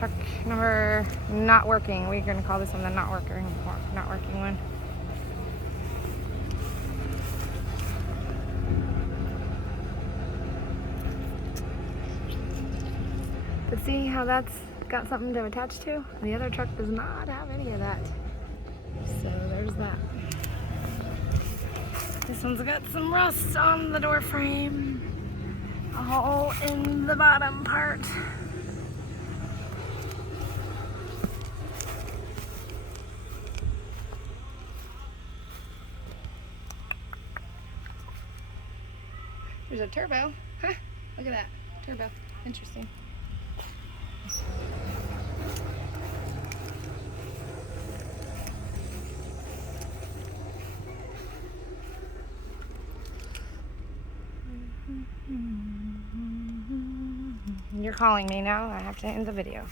truck number not working. We're gonna call this one the not working one. But see how that's got something to attach to? The other truck does not have any of that. So there's that. This one's got some rust on the door frame. A hole in the bottom part. There's a turbo. Huh? Look at that. Turbo. Interesting. You're calling me now. I have to end the video.